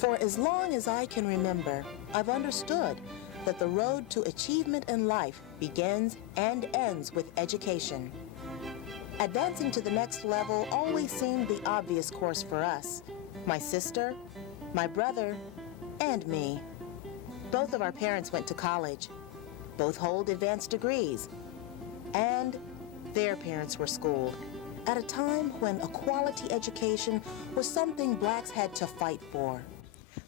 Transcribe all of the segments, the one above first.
For as long as I can remember, I've understood that the road to achievement in life begins and ends with education. Advancing to the next level always seemed the obvious course for us, my sister, my brother, and me. Both of our parents went to college. Both hold advanced degrees. And their parents were schooled at a time when a quality education was something blacks had to fight for.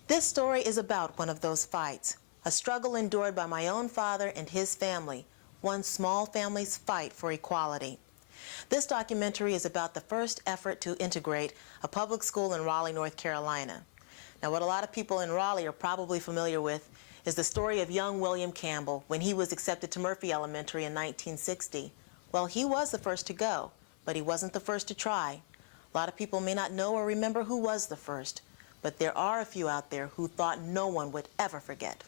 This story is about one of those fights, a struggle endured by my own father and his family, one small family's fight for equality. This documentary is about the first effort to integrate a public school in Raleigh, North Carolina. Now, what a lot of people in Raleigh are probably familiar with is the story of young William Campbell when he was accepted to Murphy Elementary in 1960. Well, he was the first to go, but he wasn't the first to try. A lot of people may not know or remember who was the first, but there are a few out there who thought no one would ever forget.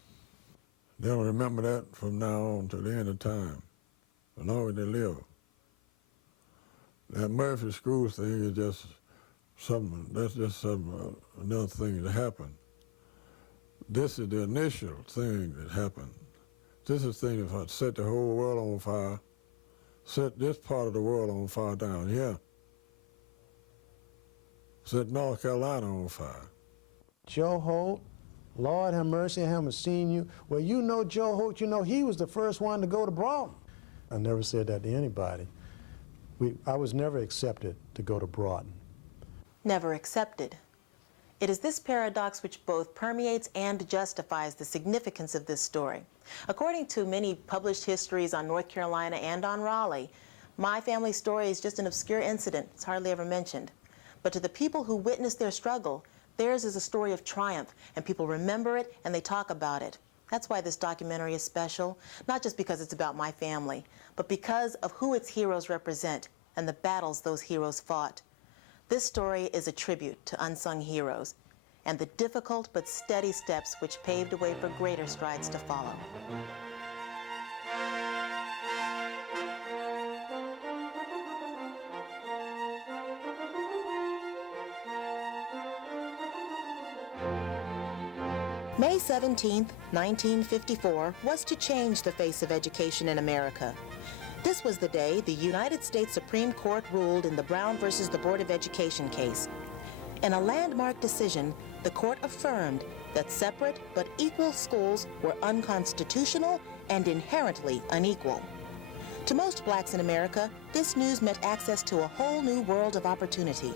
They'll remember that from now on to the end of time, as long as they live. That Murphy School thing is just something, that's just something, another thing that happened. This is the initial thing that happened. This is the thing that set the whole world on fire, set this part of the world on fire down here, set North Carolina on fire. Joe Holt, Lord have mercy, I haven't seen you. Well, you know Joe Holt, you know he was the first one to go to Broughton. I never said that to anybody. I was never accepted to go to Broughton. Never accepted. It is this paradox which both permeates and justifies the significance of this story. According to many published histories on North Carolina and on Raleigh, my family's story is just an obscure incident. It's hardly ever mentioned. But to the people who witnessed their struggle, theirs is a story of triumph, and people remember it and they talk about it. That's why this documentary is special, not just because it's about my family, but because of who its heroes represent and the battles those heroes fought. This story is a tribute to unsung heroes and the difficult but steady steps which paved a way for greater strides to follow. May 17, 1954 was to change the face of education in America. This was the day the United States Supreme Court ruled in the Brown versus the Board of Education case. In a landmark decision, the court affirmed that separate but equal schools were unconstitutional and inherently unequal. To most blacks in America, this news meant access to a whole new world of opportunity.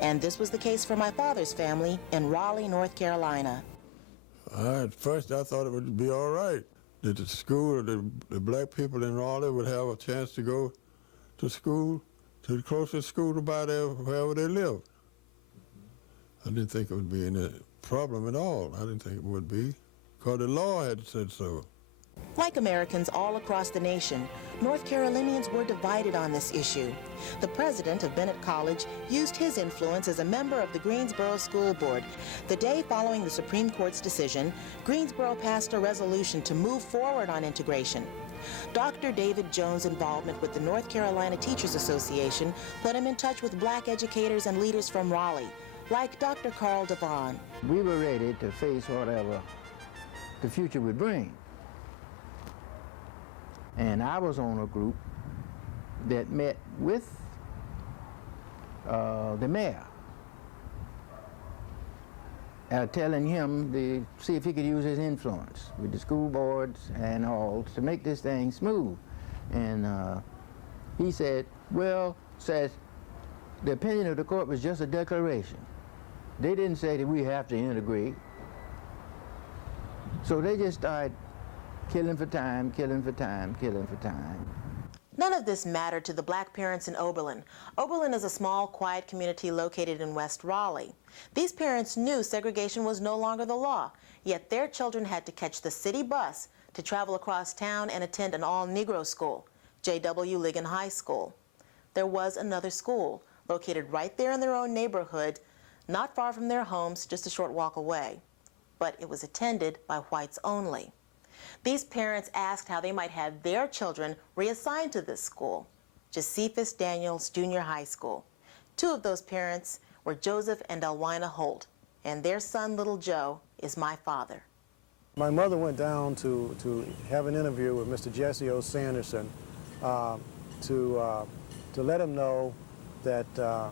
And this was the case for my father's family in Raleigh, North Carolina. At first I thought it would be all right, that the school, the black people in Raleigh would have a chance to go to school, to the closest school to buy there wherever they lived. I didn't think it would be any problem at all. I didn't think it would be, because the law had said so. Like Americans all across the nation, North Carolinians were divided on this issue. The president of Bennett College used his influence as a member of the Greensboro School Board. The day following the Supreme Court's decision, Greensboro passed a resolution to move forward on integration. Dr. David Jones' involvement with the North Carolina Teachers Association put him in touch with black educators and leaders from Raleigh, like Dr. Carl Devon. We were ready to face whatever the future would bring. And I was on a group that met with the mayor, telling him to see if he could use his influence with the school boards and all to make this thing smooth. And he said, well, says, the opinion of the court was just a declaration. They didn't say that we have to integrate. So they just started killing for time, killing for time, killing for time. None of this mattered to the black parents in Oberlin. Oberlin is a small, quiet community located in West Raleigh. These parents knew segregation was no longer the law, yet their children had to catch the city bus to travel across town and attend an all-Negro school, J.W. Ligon High School. There was another school, located right there in their own neighborhood, not far from their homes, just a short walk away. But it was attended by whites only. These parents asked how they might have their children reassigned to this school, Josephus Daniels Junior High School. Two of those parents were Joseph and Elwina Holt. and their son, little Joe, is my father. My mother went down to have an interview with Mr. Jesse O. Sanderson to let him know that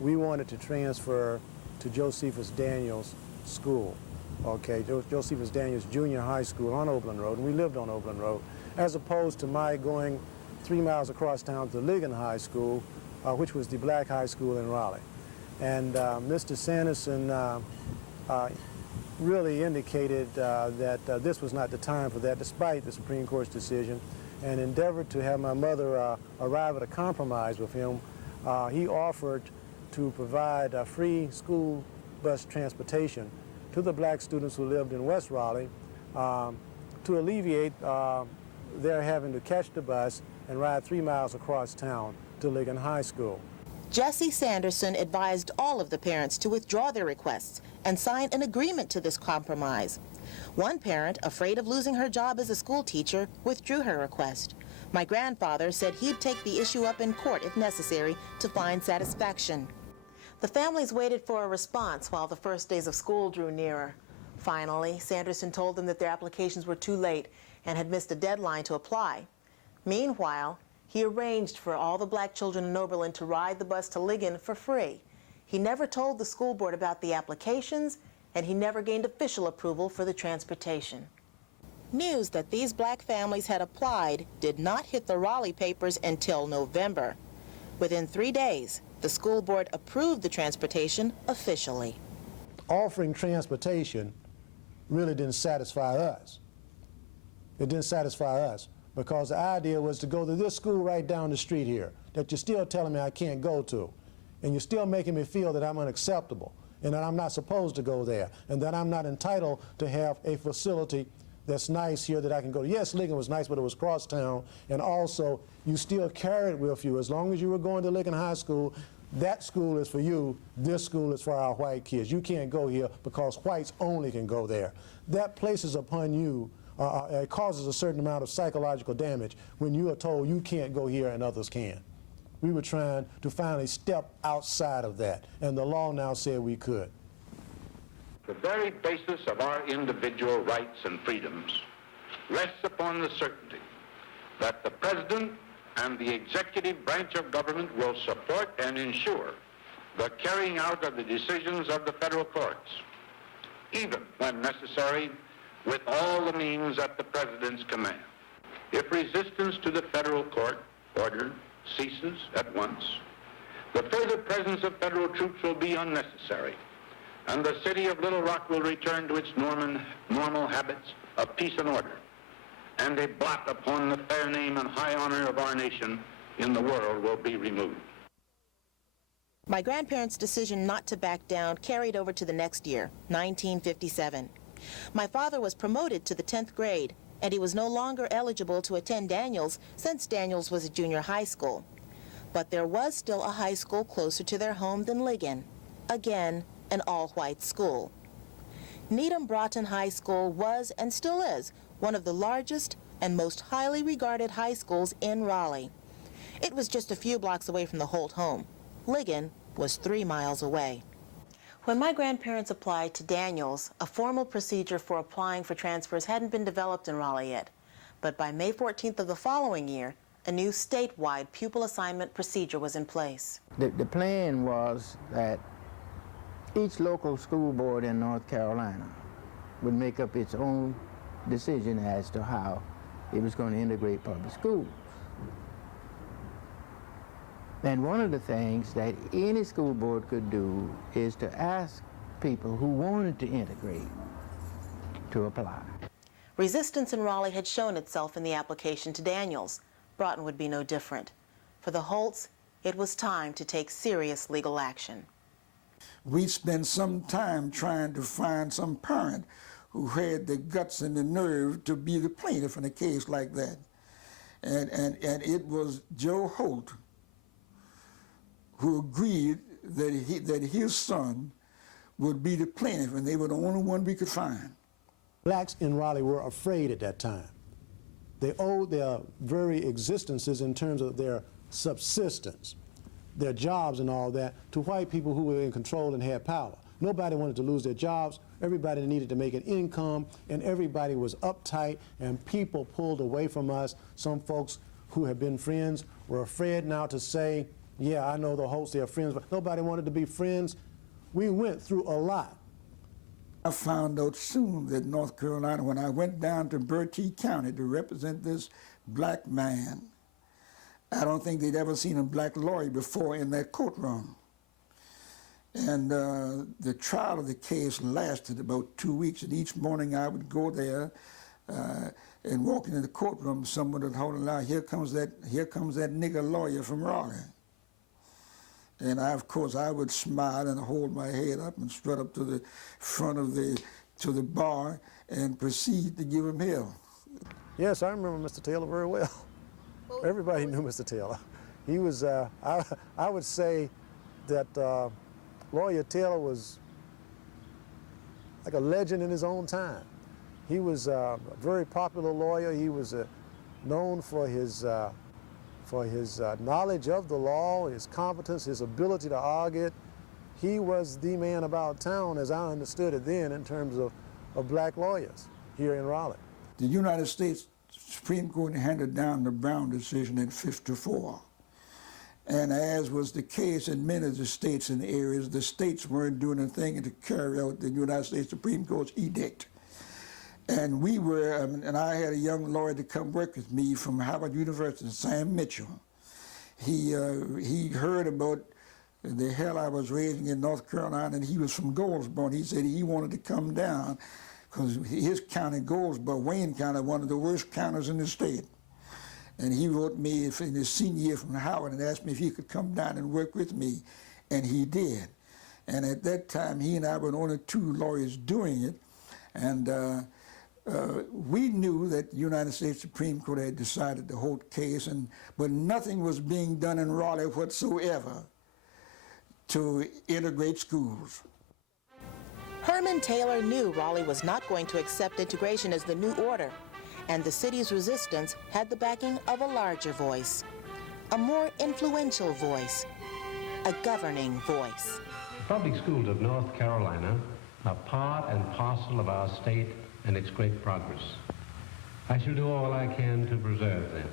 we wanted to transfer to Josephus Daniels School, okay, Josephus Daniels Junior High School on Oberlin Road, and we lived on Oberlin Road, as opposed to my going 3 miles across town to Ligon High School, which was the black high school in Raleigh. And Mr. Sanderson really indicated that this was not the time for that, despite the Supreme Court's decision, and endeavored to have my mother arrive at a compromise with him. He offered to provide free school bus transportation to the black students who lived in West Raleigh to alleviate their having to catch the bus and ride 3 miles across town to Ligon High School. Jesse Sanderson advised all of the parents to withdraw their requests and sign an agreement to this compromise. One parent, afraid of losing her job as a school teacher, withdrew her request. My grandfather said he'd take the issue up in court if necessary to find satisfaction. The families waited for a response while the first days of school drew nearer. Finally, Sanderson told them that their applications were too late and had missed a deadline to apply. Meanwhile, he arranged for all the black children in Oberlin to ride the bus to Ligon for free. He never told the school board about the applications, and he never gained official approval for the transportation. News that these black families had applied did not hit the Raleigh papers until November. Within 3 days, the school board approved the transportation officially. Offering transportation really didn't satisfy us. It didn't satisfy us because the idea was to go to this school right down the street here that you're still telling me I can't go to, and you're still making me feel that I'm unacceptable and that I'm not supposed to go there and that I'm not entitled to have a facility that's nice here that I can go to. Yes, Ligon was nice, but it was crosstown, and also you still carried with you as long as you were going to Ligon High School. That school is for you, this school is for our white kids. You can't go here because whites only can go there. That places upon you, it causes a certain amount of psychological damage when you are told you can't go here and others can. We were trying to finally step outside of that, and the law now said we could. The very basis of our individual rights and freedoms rests upon the certainty that the President and the executive branch of government will support and ensure the carrying out of the decisions of the federal courts, even when necessary, with all the means at the President's command. If resistance to the federal court order ceases at once, the further presence of federal troops will be unnecessary, and the city of Little Rock will return to its normal habits of peace and order, and a blot upon the fair name and high honor of our nation in the world will be removed. My grandparents' decision not to back down carried over to the next year, 1957. My father was promoted to the 10th grade, and he was no longer eligible to attend Daniels since Daniels was a junior high school. But there was still a high school closer to their home than Ligon. Again, an all-white school. Needham Broughton High School was, and still is, one of the largest and most highly regarded high schools in Raleigh. It was just a few blocks away from the Holt home. Ligon was 3 miles away. When my grandparents applied to Daniels, a formal procedure for applying for transfers hadn't been developed in Raleigh yet. But by May 14th of the following year, a new statewide pupil assignment procedure was in place. The plan was that each local school board in North Carolina would make up its own decision as to how it was going to integrate public schools. And one of the things that any school board could do is to ask people who wanted to integrate to apply. Resistance in Raleigh had shown itself in the application to Daniels. Broughton would be no different. For the Holts, it was time to take serious legal action. We spent some time trying to find some parent who had the guts and the nerve to be the plaintiff in a case like that. And it was Joe Holt who agreed that his son would be the plaintiff, and they were the only one we could find. Blacks in Raleigh were afraid at that time. They owed their very existences in terms of their subsistence, their jobs and all that, to white people who were in control and had power. Nobody wanted to lose their jobs. Everybody needed to make an income, and everybody was uptight, and people pulled away from us. Some folks who had been friends were afraid now to say, yeah, I know the Holts, they're friends, but nobody wanted to be friends. We went through a lot. I found out soon that North Carolina, when I went down to Bertie County to represent this black man, I don't think they'd ever seen a black lawyer before in that courtroom. And the trial of the case lasted about 2 weeks, and each morning I would go there and walk into the courtroom, someone would hold out, here comes that nigger lawyer from Raleigh. And of course, I would smile and hold my head up and strut up to the front of the bar and proceed to give him hell. Yes, I remember Mr. Taylor very well. Everybody knew Mr. Taylor. He was, I would say that Lawyer Taylor was like a legend in his own time. He was a very popular lawyer. He was known for his knowledge of the law, his competence, his ability to argue it. He was the man about town, as I understood it then, in terms of black lawyers here in Raleigh. The United States Supreme Court handed down the Brown decision in 54. And as was the case in many of the states and areas, the states weren't doing a thing to carry out the United States Supreme Court's edict. And we were, and I had a young lawyer to come work with me from Howard University, Sam Mitchell. He heard about the hell I was raising in North Carolina, and he was from Goldsboro. And he said he wanted to come down because his county, Goldsboro, Wayne County, one of the worst counties in the state. And he wrote me in his senior year from Howard and asked me if he could come down and work with me, and he did. And at that time, he and I were the only two lawyers doing it, and we knew that the United States Supreme Court had decided the Holt case, but nothing was being done in Raleigh whatsoever to integrate schools. Herman Taylor knew Raleigh was not going to accept integration as the new order, and the city's resistance had the backing of a larger voice, a more influential voice, a governing voice. The public schools of North Carolina are part and parcel of our state and its great progress. I shall do all I can to preserve them,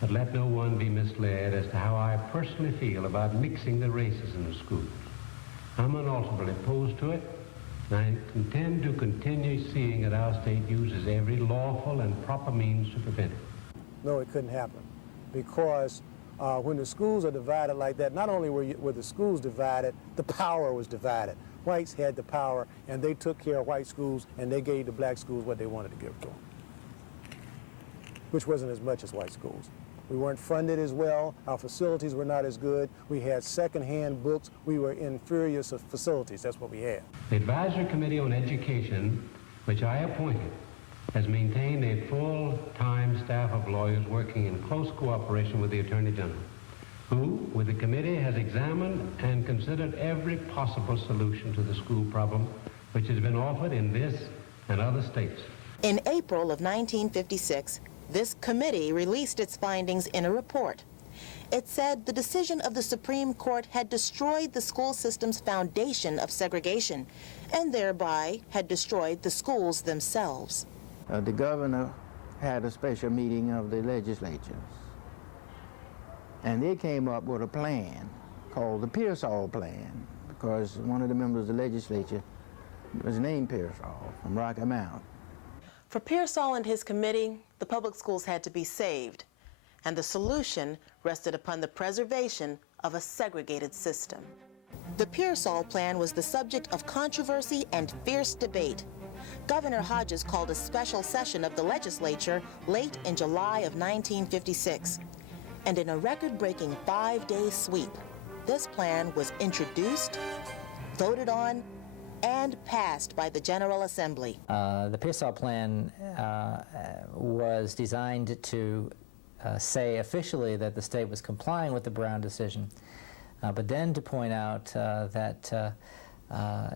but let no one be misled as to how I personally feel about mixing the races in the schools. I'm unalterably opposed to it, and I intend to continue seeing that our state uses every lawful and proper means to prevent it. No, it couldn't happen, because when the schools are divided like that, not only were the schools divided, the power was divided. Whites had the power, and they took care of white schools, and they gave the black schools what they wanted to give to them, which wasn't as much as white schools. We weren't funded as well. Our facilities were not as good. We had second-hand books. We were inferior facilities. That's what we had. The Advisory Committee on Education, which I appointed, has maintained a full-time staff of lawyers working in close cooperation with the Attorney General, who, with the committee, has examined and considered every possible solution to the school problem which has been offered in this and other states. In April of 1956, this committee released its findings in a report. It said the decision of the Supreme Court had destroyed the school system's foundation of segregation and thereby had destroyed the schools themselves. The governor had a special meeting of the legislatures, and they came up with a plan called the Pearsall Plan, because one of the members of the legislature was named Pearsall from Rocky Mount. For Pearsall and his committee, the public schools had to be saved, and the solution rested upon the preservation of a segregated system. The Pearsall Plan was the subject of controversy and fierce debate. Governor Hodges called a special session of the legislature late in July of 1956. And in a record-breaking 5-day sweep, this plan was introduced, voted on, and passed by the General Assembly. The Pearsall Plan was designed to say officially that the state was complying with the Brown decision, but then to point out that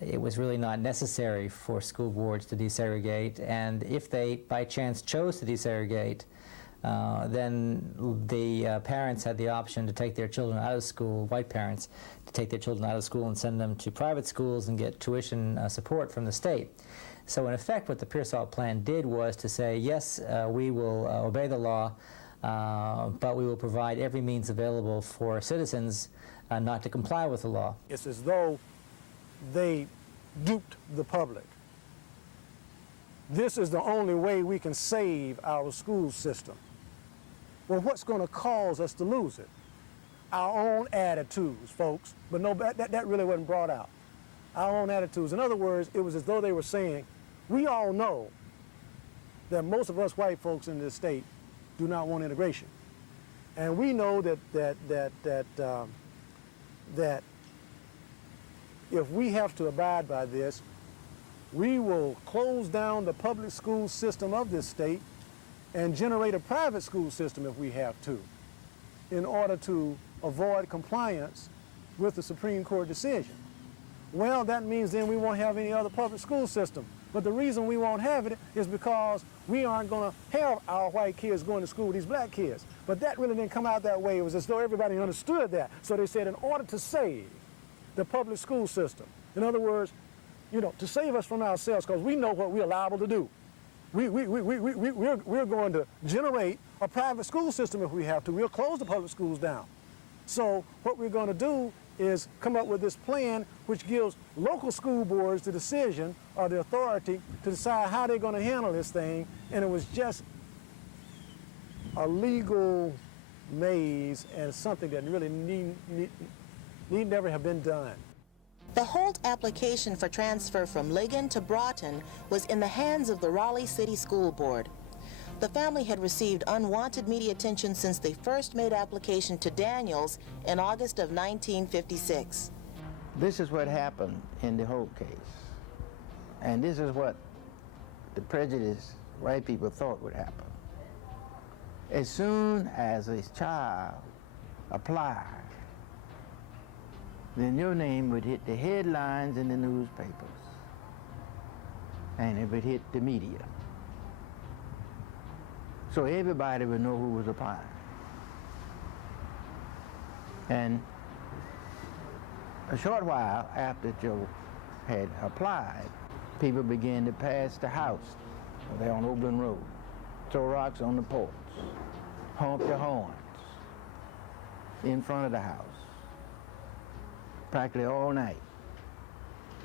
it was really not necessary for school boards to desegregate, and if they by chance chose to desegregate, then the parents had the option to take their children out of school, white parents, to take their children out of school and send them to private schools and get tuition support from the state. So in effect, what the Pearsall Plan did was to say, yes, we will obey the law, but we will provide every means available for citizens not to comply with the law. It's as though they duped the public. This is the only way we can save our school system. Well, what's going to cause us to lose it? Our own attitudes, folks. But no, that really wasn't brought out. Our own attitudes. In other words, it was as though they were saying, we all know that most of us white folks in this state do not want integration. And we know that if we have to abide by this, we will close down the public school system of this state and generate a private school system if we have to, in order to avoid compliance with the Supreme Court decision. Well, that means then we won't have any other public school system. But the reason we won't have it is because we aren't going to have our white kids going to school with these black kids. But that really didn't come out that way. It was as though everybody understood that. So they said in order to save the public school system, in other words, to save us from ourselves, because we know what we're liable to do. We're going to generate a private school system if we have to. We'll close the public schools down. So what we're going to do is come up with this plan which gives local school boards the decision or the authority to decide how they're going to handle this thing. And it was just a legal maze and something that really need never have been done. The Holt application for transfer from Ligon to Broughton was in the hands of the Raleigh City School Board. The family had received unwanted media attention since they first made application to Daniels in August of 1956. This is what happened in the Holt case. And this is what the prejudiced white people thought would happen. As soon as a child applied, then your name would hit the headlines in the newspapers, and it would hit the media. So everybody would know who was applying. And a short while after Joe had applied, people began to pass the house there on Oberlin Road, throw rocks on the porch, honk their horns in front of the house, practically all night.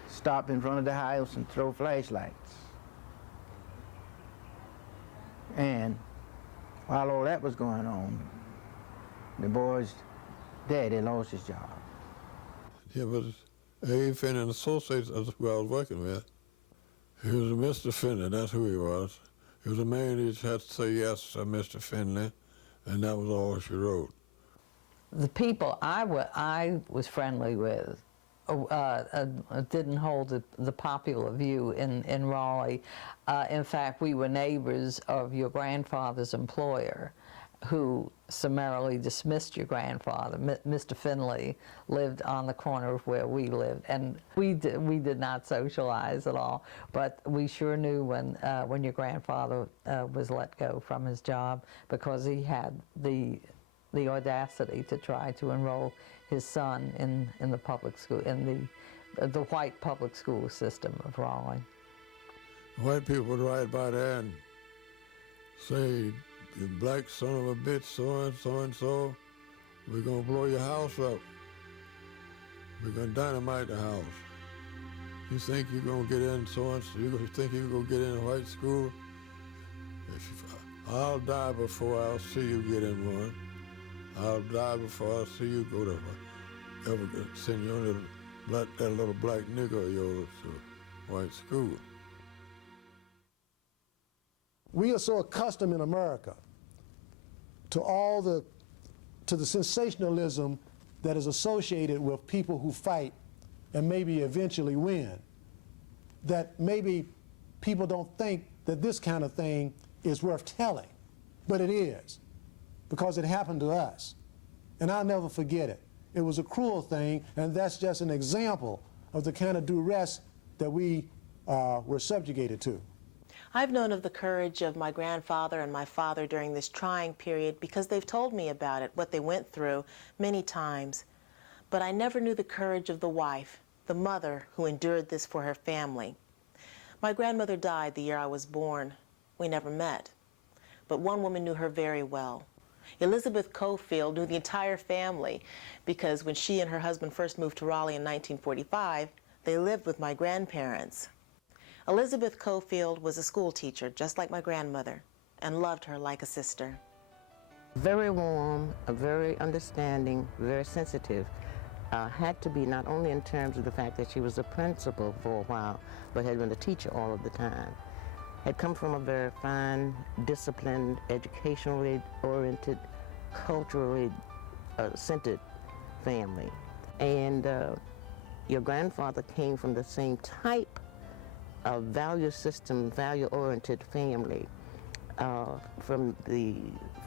Stop in front of the house and throw flashlights. And while all that was going on, the boy's daddy lost his job. Yeah, but A. Finney and Associates, that's who I was working with. He was a Mr. Finley, that's who he was. He was a man who just had to say yes to Mr. Finley, and that was all she wrote. The people I was friendly with didn't hold the popular view in Raleigh. In fact, we were neighbors of your grandfather's employer, who summarily dismissed your grandfather. Mr. Finley lived on the corner of where we lived, and we did not socialize at all. But we sure knew when your grandfather was let go from his job, because he had the audacity to try to enroll his son in the public school, in the white public school system of Raleigh. White people would ride by there and say, "You black son of a bitch, so and so, we're gonna blow your house up. We're gonna dynamite the house. You think you're gonna get in so and so? You think you're gonna get in a white school? I'll die before I'll see you get in one. I'll die before I'll see you go to ever send your that little black nigger of yours to white school." We are so accustomed in America to the sensationalism that is associated with people who fight and maybe eventually win, that maybe people don't think that this kind of thing is worth telling, but it is, because it happened to us, and I'll never forget it. It was a cruel thing, and that's just an example of the kind of duress that we were subjugated to. I've known of the courage of my grandfather and my father during this trying period because they've told me about it, what they went through many times. But I never knew the courage of the wife, the mother who endured this for her family. My grandmother died the year I was born. We never met. But one woman knew her very well. Elizabeth Cofield knew the entire family because when she and her husband first moved to Raleigh in 1945, they lived with my grandparents. Elizabeth Cofield was a school teacher, just like my grandmother, and loved her like a sister. Very warm, very understanding, very sensitive. Had to be not only in terms of the fact that she was a principal for a while, but had been a teacher all of the time. Had come from a very fine, disciplined, educationally oriented, culturally centered family. And your grandfather came from the same type of value system, value-oriented family from the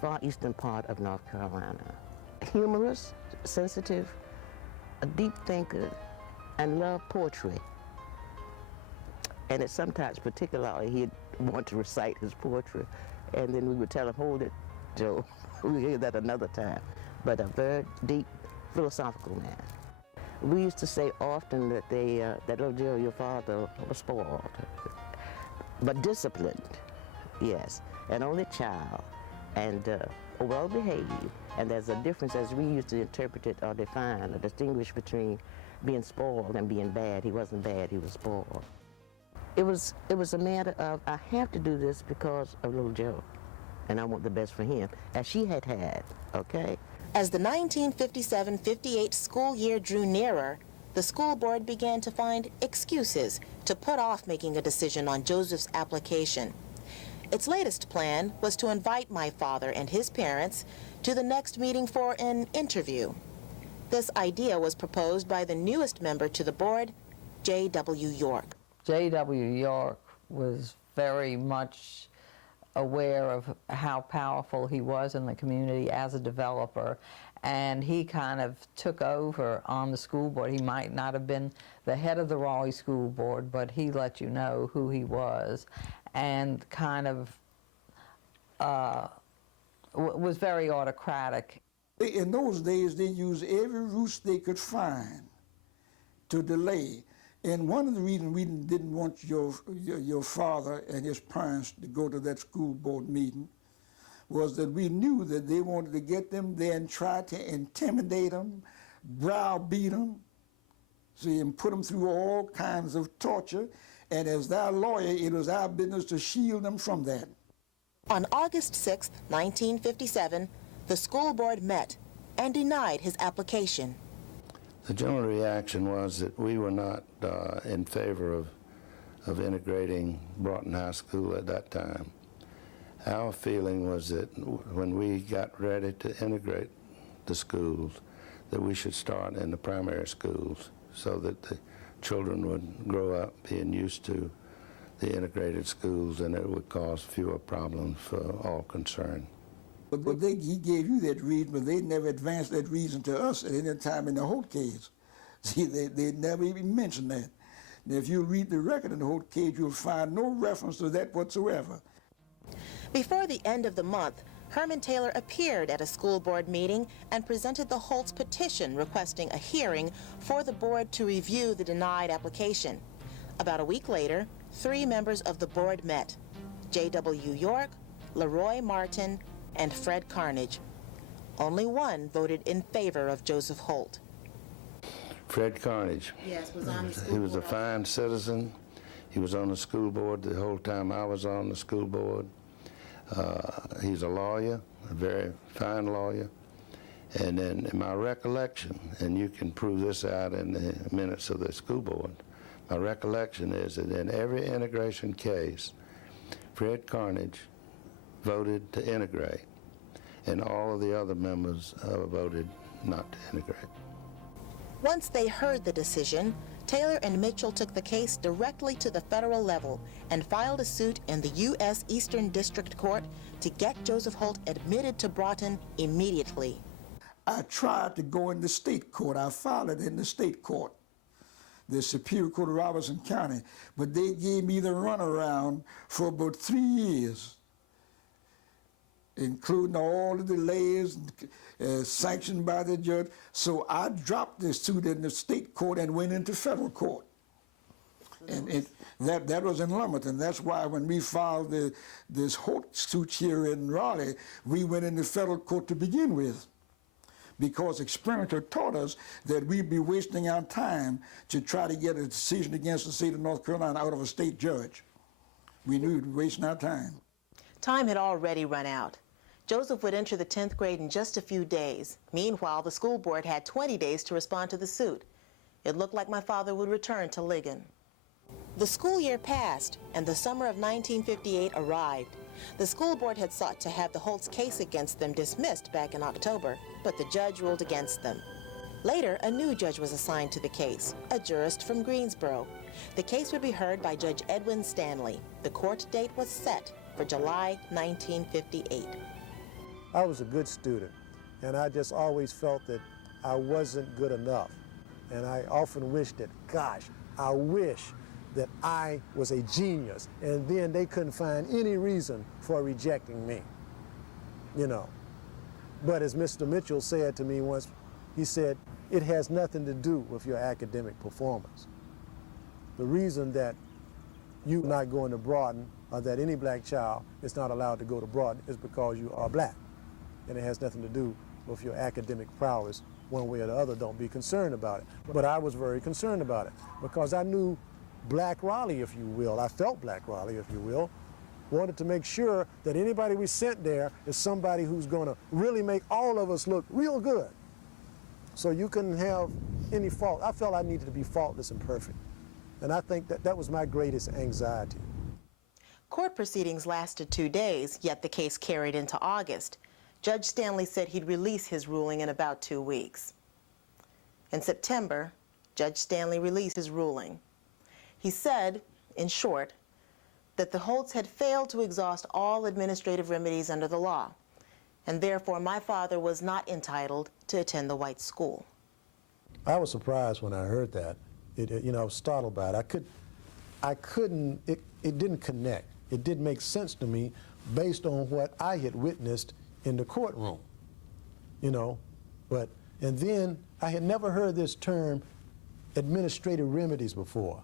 far eastern part of North Carolina. Humorous, sensitive, a deep thinker, and loved poetry. And sometimes particularly he'd want to recite his poetry, and then we would tell him, hold it, Joe, we'll hear that another time. But a very deep, philosophical man. We used to say often that that little Joe, your father, was spoiled, but disciplined, yes, an only child, and well-behaved. And there's a difference, as we used to interpret it or define or distinguish between being spoiled and being bad. He wasn't bad, he was spoiled. It was a matter of, I have to do this because of little Joe, and I want the best for him, as she had, okay? As the 1957-58 school year drew nearer, the school board began to find excuses to put off making a decision on Joseph's application. Its latest plan was to invite my father and his parents to the next meeting for an interview. This idea was proposed by the newest member to the board, J.W. York. J.W. York was very much aware of how powerful he was in the community as a developer, and he kind of took over on the school board. He might not have been the head of the Raleigh School Board, but he let you know who he was, and kind of was very autocratic. In those days, they used every ruse they could find to delay. And one of the reasons we didn't want your father and his parents to go to that school board meeting was that we knew that they wanted to get them there and try to intimidate them, browbeat them, see, and put them through all kinds of torture. And as their lawyer, it was our business to shield them from that. On August 6, 1957, the school board met and denied his application. The general reaction was that we were not in favor of integrating Broughton High School at that time. Our feeling was that when we got ready to integrate the schools, that we should start in the primary schools so that the children would grow up being used to the integrated schools and it would cause fewer problems for all concerned. But he gave you that reason, but they never advanced that reason to us at any time in the Holt case. See, they never even mentioned that. And if you read the record in the Holt case, you'll find no reference to that whatsoever. Before the end of the month, Herman Taylor appeared at a school board meeting and presented the Holt's petition requesting a hearing for the board to review the denied application. About a week later, 3 members of the board met: J.W. York, Leroy Martin, and Fred Carnage. Only one voted in favor of Joseph Holt. Fred Carnage. Yes, was on the school He was a board. fine citizen. He was on the school board the whole time I was on the school board. He's a lawyer, a very fine lawyer. And then in my recollection, and you can prove this out in the minutes of the school board, my recollection is that in every integration case, Fred Carnage voted to integrate, and all of the other members voted not to integrate. Once they heard the decision, Taylor and Mitchell took the case directly to the federal level and filed a suit in the U.S. Eastern District Court to get Joseph Holt admitted to Broughton immediately. I tried to go in the state court. I filed it in the state court. the Superior Court of Robertson County, but they gave me the runaround for about 3 years, including all the delays sanctioned by the judge. So I dropped the suit in the state court and went into federal court. And that was in Lumberton. That's why when we filed this Holt suit here in Raleigh, we went into federal court to begin with, because experience had taught us that we'd be wasting our time to try to get a decision against the state of North Carolina out of a state judge. We knew we'd be wasting our time. Time had already run out. Joseph would enter the 10th grade in just a few days. Meanwhile, the school board had 20 days to respond to the suit. It looked like my father would return to Ligon. The school year passed, and the summer of 1958 arrived. The school board had sought to have the Holt's case against them dismissed back in October, but the judge ruled against them. Later, a new judge was assigned to the case, a jurist from Greensboro. The case would be heard by Judge Edwin Stanley. The court date was set for July 1958. I was a good student, and I just always felt that I wasn't good enough. And I often wished that, gosh, I wish that I was a genius, and then they couldn't find any reason for rejecting me, you know. But as Mr. Mitchell said to me once, he said, it has nothing to do with your academic performance. The reason that you're not going to Broughton, or that any black child is not allowed to go to Broughton, is because you are black. And it has nothing to do with your academic prowess one way or the other. Don't be concerned about it. But I was very concerned about it, because I knew Black Raleigh, if you will. I felt Black Raleigh, if you will. Wanted to make sure that anybody we sent there is somebody who's going to really make all of us look real good. So you couldn't have any fault. I felt I needed to be faultless and perfect. And I think that was my greatest anxiety. Court proceedings lasted 2 days, yet the case carried into August. Judge Stanley said he'd release his ruling in about 2 weeks. In September, Judge Stanley released his ruling. He said, in short, that the Holts had failed to exhaust all administrative remedies under the law, and therefore my father was not entitled to attend the white school. I was surprised when I heard that. I was startled by it. It didn't connect. It didn't make sense to me based on what I had witnessed in the courtroom, and then I had never heard this term administrative remedies before.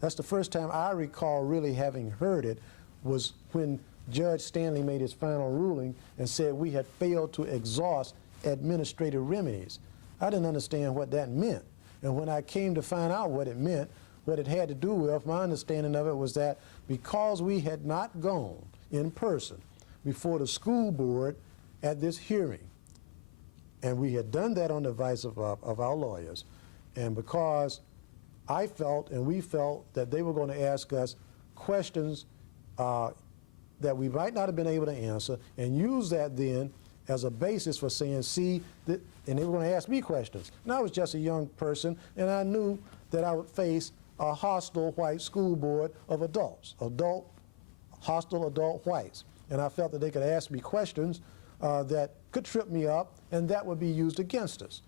That's the first time I recall really having heard it, was when Judge Stanley made his final ruling and said we had failed to exhaust administrative remedies. I didn't understand what that meant. And when I came to find out what it meant, what it had to do with, my understanding of it was that because we had not gone in person before the school board at this hearing, and we had done that on the advice of our lawyers, and because I felt and we felt that they were going to ask us questions that we might not have been able to answer, and use that then as a basis for saying, and they were going to ask me questions. And I was just a young person, and I knew that I would face a hostile white school board of adults, hostile adult whites. And I felt that they could ask me questions that could trip me up, and that would be used against us.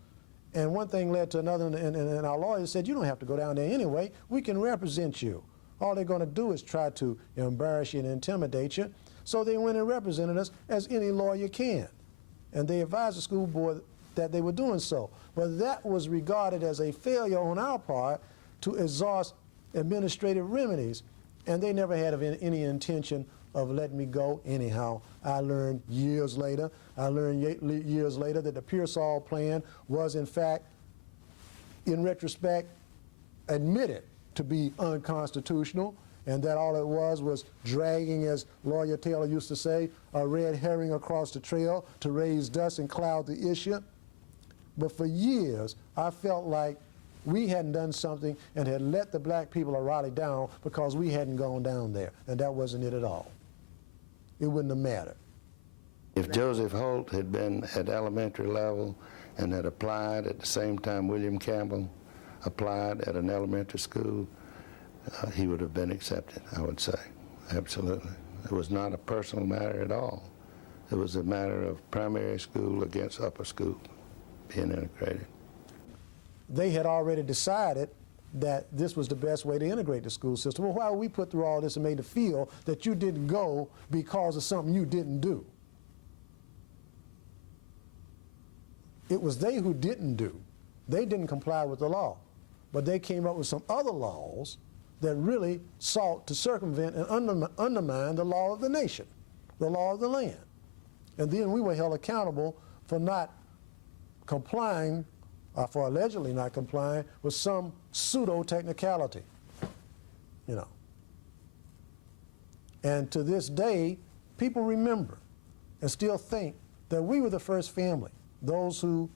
And one thing led to another, and our lawyers said, you don't have to go down there anyway. We can represent you. All they're going to do is try to embarrass you and intimidate you. So they went and represented us as any lawyer can. And they advised the school board that they were doing so. But that was regarded as a failure on our part to exhaust administrative remedies. And they never had any intention of letting me go anyhow. I learned years later that the Pearsall plan was, in fact, in retrospect, admitted to be unconstitutional, and that all it was dragging, as Lawyer Taylor used to say, a red herring across the trail to raise dust and cloud the issue. But for years, I felt like we hadn't done something and had let the black people of Raleigh down because we hadn't gone down there, and that wasn't it at all. It wouldn't have mattered. If Joseph Holt had been at elementary level and had applied at the same time William Campbell applied at an elementary school, he would have been accepted, I would say, absolutely. It was not a personal matter at all. It was a matter of primary school against upper school being integrated. They had already decided that this was the best way to integrate the school system. Well, why would we put through all this and made it feel that you didn't go because of something you didn't do? It was they who didn't do. They didn't comply with the law, but they came up with some other laws that really sought to circumvent and undermine the law of the nation, the law of the land. And then we were held accountable for not complying, or for allegedly not complying with some pseudo-technicality, you know. And to this day, people remember and still think that we were the first family, those who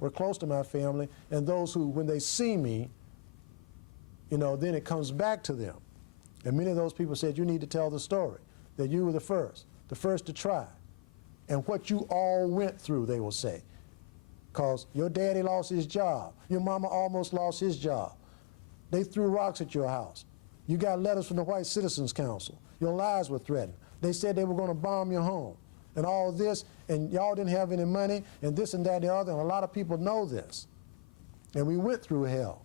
were close to my family and those who, when they see me, you know, then it comes back to them. And many of those people said, you need to tell the story, that you were the first to try. And what you all went through, they will say. Because your daddy lost his job. Your mama almost lost his job. They threw rocks at your house. You got letters from the White Citizens Council. Your lives were threatened. They said they were going to bomb your home. And all this, and y'all didn't have any money, and this and that and the other, and a lot of people know this. And we went through hell.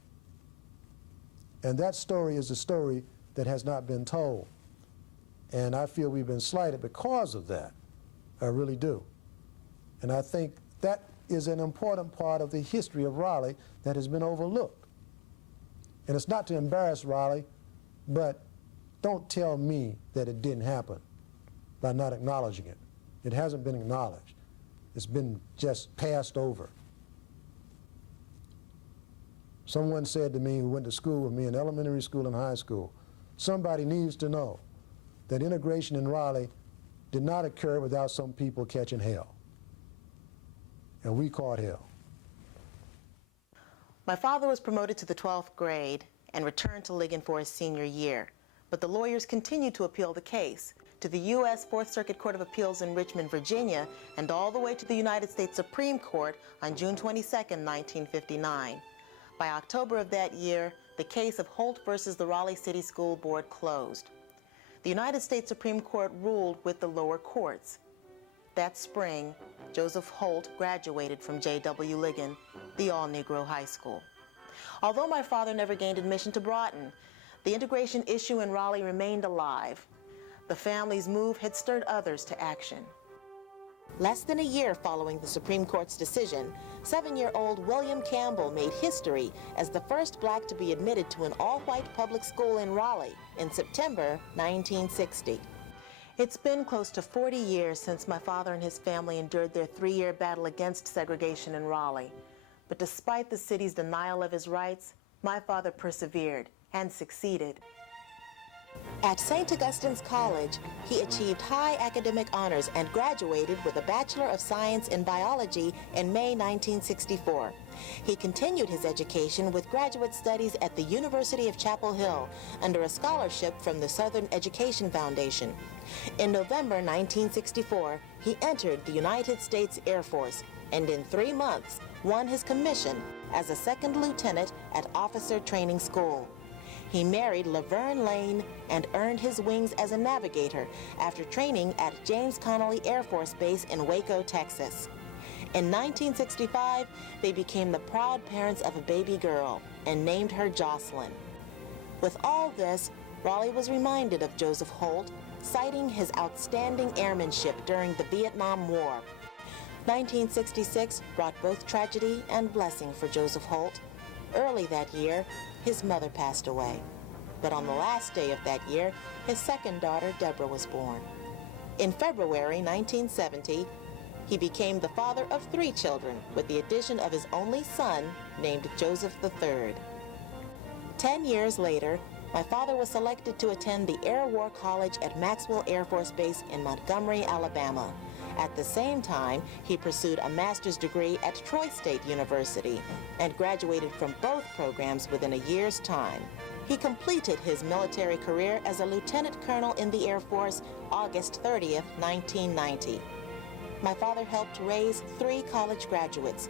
And that story is a story that has not been told. And I feel we've been slighted because of that. I really do. And I think that is an important part of the history of Raleigh that has been overlooked. And it's not to embarrass Raleigh, but don't tell me that it didn't happen by not acknowledging it. It hasn't been acknowledged. It's been just passed over. Someone said to me who went to school with me in elementary school and high school, somebody needs to know that integration in Raleigh did not occur without some people catching hell. And we caught hell. My father was promoted to the 12th grade and returned to Ligon for his senior year, but the lawyers continued to appeal the case to the U.S. Fourth Circuit Court of Appeals in Richmond, Virginia, and all the way to the United States Supreme Court on June 22, 1959. By October of that year, the case of Holt versus the Raleigh City School Board closed. The United States Supreme Court ruled with the lower courts. That spring, Joseph Holt graduated from J.W. Ligon, the all-Negro high school. Although my father never gained admission to Broughton, the integration issue in Raleigh remained alive. The family's move had stirred others to action. Less than a year following the Supreme Court's decision, 7-year-old William Campbell made history as the first black to be admitted to an all-white public school in Raleigh in September 1960. It's been close to 40 years since my father and his family endured their 3-year battle against segregation in Raleigh. But despite the city's denial of his rights, my father persevered and succeeded. At St. Augustine's College, he achieved high academic honors and graduated with a Bachelor of Science in Biology in May 1964. He continued his education with graduate studies at the University of Chapel Hill under a scholarship from the Southern Education Foundation. In November 1964, he entered the United States Air Force and in 3 months won his commission as a second lieutenant at Officer Training School. He married Laverne Lane and earned his wings as a navigator after training at James Connolly Air Force Base in Waco, Texas. In 1965, they became the proud parents of a baby girl and named her Jocelyn. With all this, Raleigh was reminded of Joseph Holt, citing his outstanding airmanship during the Vietnam War. 1966 brought both tragedy and blessing for Joseph Holt. Early that year, his mother passed away. But on the last day of that year, his second daughter, Deborah, was born. In February 1970, he became the father of 3 children, with the addition of his only son, named Joseph III. 10 years later, my father was selected to attend the Air War College at Maxwell Air Force Base in Montgomery, Alabama. At the same time, he pursued a master's degree at Troy State University and graduated from both programs within a year's time. He completed his military career as a lieutenant colonel in the Air Force August 30th, 1990. My father helped raise 3 college graduates,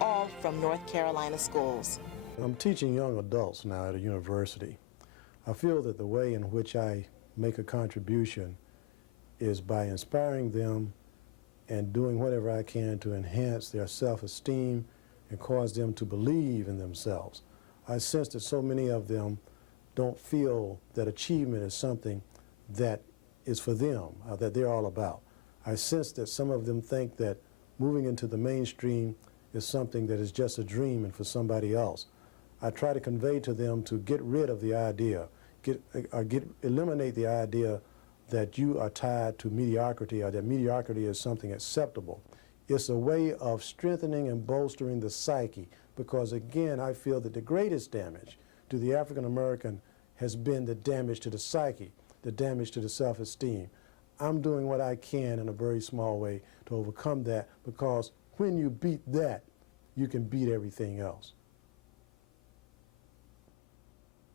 all from North Carolina schools. I'm teaching young adults now at a university. I feel that the way in which I make a contribution is by inspiring them and doing whatever I can to enhance their self-esteem and cause them to believe in themselves. I sense that so many of them don't feel that achievement is something that is for them, that they're all about. I sense that some of them think that moving into the mainstream is something that is just a dream and for somebody else. I try to convey to them to get rid of the idea, eliminate the idea that you are tied to mediocrity or that mediocrity is something acceptable. It's a way of strengthening and bolstering the psyche because, again, I feel that the greatest damage to the African American has been the damage to the psyche, the damage to the self-esteem. I'm doing what I can in a very small way to overcome that because when you beat that, you can beat everything else.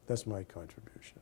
That's my contribution.